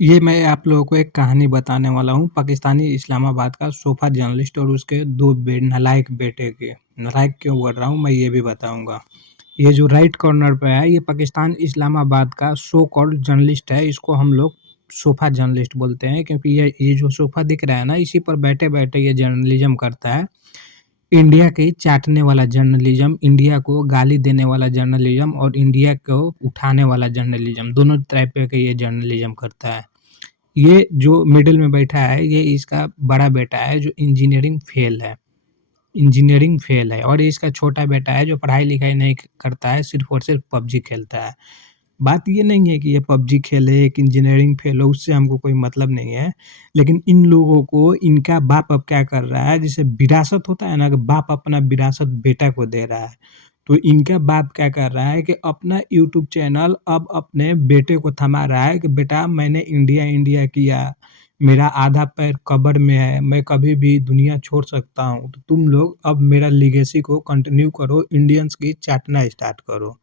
ये मैं आप लोगों को एक कहानी बताने वाला हूँ पाकिस्तानी इस्लामाबाद का सोफा जर्नलिस्ट और उसके दो नालायक बेटे की। नालायक क्यों बोल रहा हूँ मैं ये भी बताऊंगा। ये जो राइट कॉर्नर पे है ये पाकिस्तान इस्लामाबाद का सो कॉल्ड जर्नलिस्ट है। इसको हम लोग सोफा जर्नलिस्ट बोलते हैं क्योंकि ये जो सोफा दिख रहा है ना, इसी पर बैठे बैठे ये जर्नलिज्म करता है। इंडिया के चाटने वाला जर्नलिज्म, इंडिया को गाली देने वाला जर्नलिज्म और इंडिया को उठाने वाला जर्नलिज्म, दोनों टाइप के ये जर्नलिज्म करता है। ये जो मिडिल में बैठा है ये इसका बड़ा बेटा है जो इंजीनियरिंग फेल है और ये इसका छोटा बेटा है जो पढ़ाई लिखाई नहीं करता है, सिर्फ और सिर्फ पबजी खेलता है। बात ये नहीं है कि ये पबजी खेले कि इंजीनियरिंग फेल हो, उससे हमको कोई मतलब नहीं है। लेकिन इन लोगों को इनका बाप अब क्या कर रहा है, जैसे विरासत होता है ना कि बाप अपना विरासत बेटा को दे रहा है, तो इनका बाप क्या कर रहा है कि अपना यूट्यूब चैनल अब अपने बेटे को थमा रहा है कि बेटा मैंने इंडिया इंडिया किया, मेरा आधा पैर कब्र में है, मैं कभी भी दुनिया छोड़ सकता हूँ, तो तुम लोग अब मेरा लीगेसी को कंटिन्यू करो, इंडियंस की चाटना स्टार्ट करो।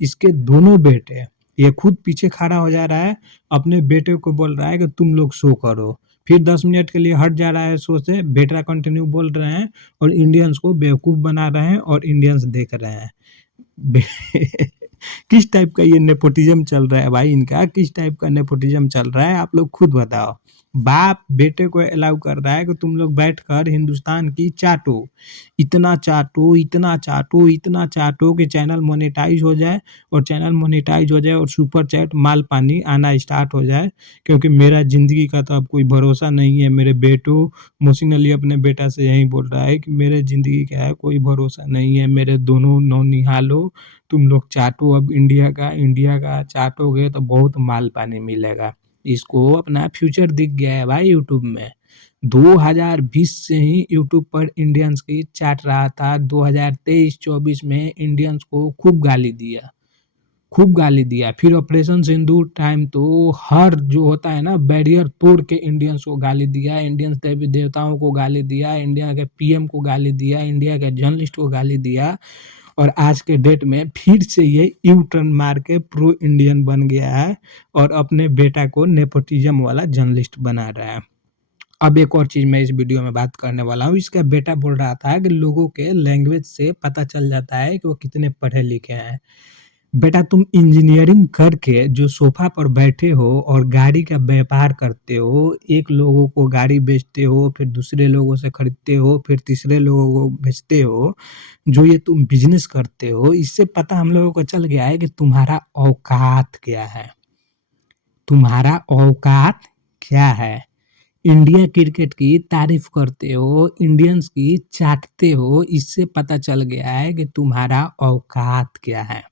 इसके दोनों बेटे, ये खुद पीछे खड़ा हो जा रहा है, अपने बेटे को बोल रहा है कि तुम लोग शो करो, फिर 10 मिनट के लिए हट जा रहा है शो से, बेटा कंटिन्यू बोल रहे हैं और इंडियंस को बेवकूफ़ बना रहे हैं और इंडियंस देख रहे हैं। किस टाइप का ये नेपोटिज्म चल रहा है भाई इनका, किस टाइप का नेपोटिज्म चल रहा है आप लोग खुद बताओ। बाप बेटे को अलाउ कर रहा है कि तुम लोग बैठकर हिंदुस्तान की चाटो, इतना चाटो, इतना चाटो, इतना चाटो कि चैनल मोनेटाइज हो जाए, और चैनल मोनेटाइज हो जाए और सुपर चैट माल पानी आना स्टार्ट हो जाए। क्योंकि मेरा ज़िंदगी का तो अब कोई भरोसा नहीं है मेरे बेटो। मोहसिन अली अपने बेटा से यही बोल रहा है कि मेरे ज़िंदगी का है कोई भरोसा नहीं है, मेरे दोनों नौनिहालों तुम लोग चाटो अब इंडिया का चाटोगे तो बहुत माल पानी मिलेगा। इसको अपना फ्यूचर दिख गया है भाई यूट्यूब में। 2020 से ही यूट्यूब पर इंडियंस की चाट रहा था, 2023-24 में इंडियंस को खूब गाली दिया। फिर ऑपरेशन सिंदूर टाइम तो हर जो होता है ना बैरियर तोड़ के इंडियंस को गाली दिया, इंडियंस देवी देवताओं को गाली दिया, इंडिया के पीएम को गाली दिया, इंडिया के जर्नलिस्ट को गाली दिया, और आज के डेट में फिर से ये यू टर्न मार के प्रो इंडियन बन गया है और अपने बेटा को नेपोटिज्म वाला जर्नलिस्ट बना रहा है। अब एक और चीज़ मैं इस वीडियो में बात करने वाला हूँ। इसका बेटा बोल रहा था कि लोगों के लैंग्वेज से पता चल जाता है कि वो कितने पढ़े लिखे हैं। बेटा तुम इंजीनियरिंग करके जो सोफा पर बैठे हो और गाड़ी का व्यापार करते हो, एक लोगों को गाड़ी बेचते हो, फिर दूसरे लोगों से खरीदते हो, फिर तीसरे लोगों को बेचते हो, जो ये तुम बिजनेस करते हो, इससे पता हम लोगों को चल गया है कि तुम्हारा औकात क्या है। तुम्हारा औकात क्या है। इंडिया क्रिकेट की तारीफ करते हो, इंडियंस की चाटते हो, इससे पता चल गया है कि तुम्हारा औकात क्या है।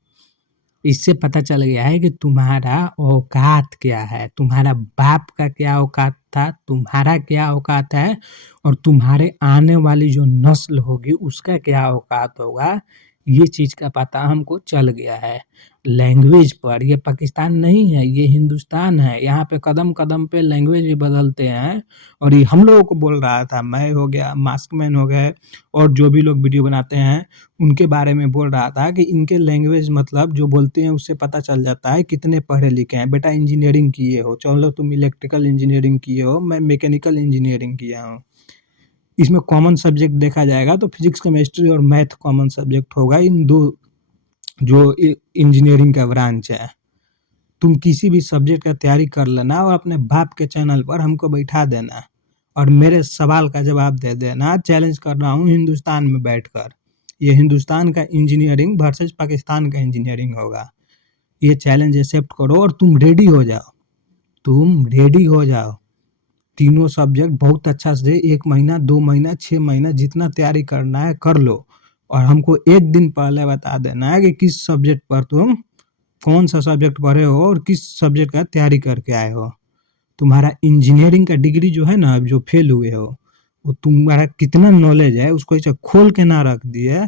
इससे पता चल गया है कि तुम्हारा औकात क्या है, तुम्हारा बाप का क्या औकात था, तुम्हारा क्या औकात है, और तुम्हारे आने वाली जो नस्ल होगी उसका क्या औकात होगा। ये चीज़ का पता हमको चल गया है। लैंग्वेज पर ये पाकिस्तान नहीं है, ये हिंदुस्तान है। यहाँ पे कदम-कदम पे लैंग्वेज भी बदलते हैं। और ये हम लोगों को बोल रहा था, मैं हो गया, मास्कमैन हो गए, और जो भी लोग वीडियो बनाते हैं उनके बारे में बोल रहा था कि इनके लैंग्वेज मतलब जो बोलते हैं उससे पता चल जाता है कितने पढ़े लिखे हैं। बेटा इंजीनियरिंग किए हो, चलो तुम इलेक्ट्रिकल इंजीनियरिंग किए हो, मैं मैकेनिकल इंजीनियरिंग किया हूँ। इसमें कॉमन सब्जेक्ट देखा जाएगा तो फिजिक्स केमिस्ट्री और मैथ कॉमन सब्जेक्ट होगा, इन दो जो इंजीनियरिंग का ब्रांच है। तुम किसी भी सब्जेक्ट का तैयारी कर लेना और अपने बाप के चैनल पर हमको बैठा देना और मेरे सवाल का जवाब दे देना। चैलेंज कर रहा हूँ हिंदुस्तान में बैठकर। ये हिंदुस्तान का इंजीनियरिंग वर्सेस पाकिस्तान का इंजीनियरिंग होगा। ये चैलेंज एक्सेप्ट करो और तुम रेडी हो जाओ। तुम रेडी हो जाओ। तीनों सब्जेक्ट बहुत अच्छा से 1 महीना, 2 महीना, 6 महीना जितना तैयारी करना है कर लो, और हमको 1 दिन पहले बता देना है कि किस सब्जेक्ट पर तुम कौन सा सब्जेक्ट पढ़े हो और किस सब्जेक्ट का तैयारी करके आए हो। तुम्हारा इंजीनियरिंग का डिग्री जो है ना, अब जो फेल हुए हो, वो तुम्हारा कितना नॉलेज है उसको ऐसे खोल के ना रख दिए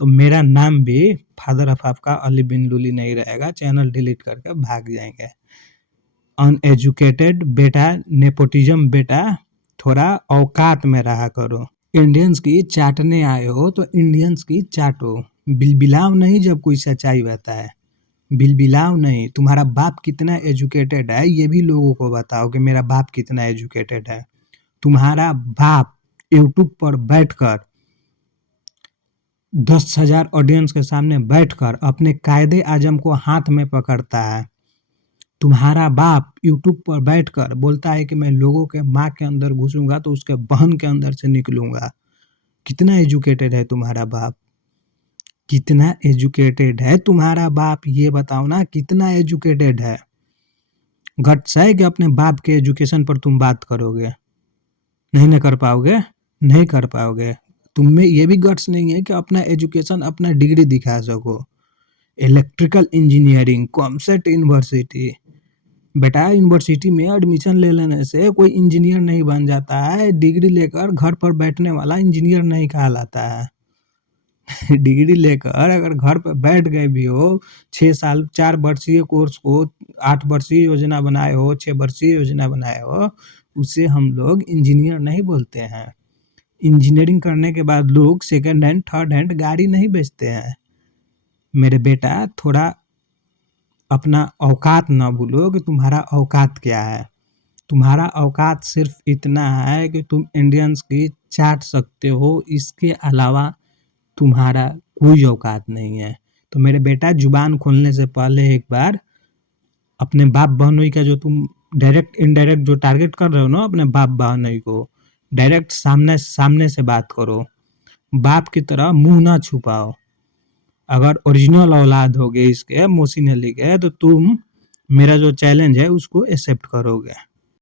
तो मेरा नाम भी फादर ऑफ आपका अली बिन लुली नहीं रहेगा, चैनल डिलीट करके भाग जाएंगे। अनएजुकेटेड बेटा, नेपोटिज्म बेटा, थोड़ा औकात में रहा करो। इंडियंस की चाटने आए हो तो इंडियंस की चाटो, बिलबिलाओ नहीं जब कोई सच्चाई बताए। बिलबिलाओ नहीं, तुम्हारा बाप कितना एजुकेटेड है ये भी लोगों को बताओ कि मेरा बाप कितना एजुकेटेड है। तुम्हारा बाप यूट्यूब पर बैठकर 10,000 ऑडियंस के सामने बैठकर अपने कायदे आजम को हाथ में पकड़ता है। तुम्हारा बाप यूट्यूब पर बैठकर बोलता है कि मैं लोगों के माँ के अंदर घुसूंगा तो उसके बहन के अंदर से निकलूंगा। कितना एजुकेटेड है तुम्हारा बाप? कितना एजुकेटेड है तुम्हारा बाप? ये बताओ ना, कितना एजुकेटेड है? गट्स है कि अपने बाप के एजुकेशन पर तुम बात करोगे? नहीं ना कर पाओगे, नहीं कर पाओगे। तुम में ये भी गट्स नहीं है कि अपना एजुकेशन, अपना डिग्री दिखा सको। Electrical engineering, COMSATS university. बेटा, यूनिवर्सिटी में एडमिशन ले लेने से कोई इंजीनियर नहीं बन जाता है। डिग्री लेकर घर पर बैठने वाला इंजीनियर नहीं कहलाता है। डिग्री लेकर अगर घर पर बैठ गए भी हो, 6 साल 4 वर्षीय कोर्स को 8 वर्षीय योजना बनाए हो, 6 वर्षीय योजना बनाए हो, उसे हम लोग इंजीनियर नहीं बोलते हैं। इंजीनियरिंग करने के बाद लोग सेकंड हैंड, थर्ड हैंड गाड़ी नहीं बेचते हैं। मेरे बेटा, थोड़ा अपना औकात ना भूलो कि तुम्हारा औकात क्या है। तुम्हारा औकात सिर्फ इतना है कि तुम इंडियंस की चाट सकते हो, इसके अलावा तुम्हारा कोई औकात नहीं है। तो मेरे बेटा, जुबान खोलने से पहले एक बार अपने बाप बहनोई का जो तुम डायरेक्ट इनडायरेक्ट जो टारगेट कर रहे हो ना अपने बाप बहनोई को, डायरेक्ट सामने सामने से बात करो। बाप की तरह मुंह ना छुपाओ। अगर ओरिजिनल औलाद होगे इसके मोहसिन अली के, तो तुम मेरा जो चैलेंज है उसको एक्सेप्ट करोगे।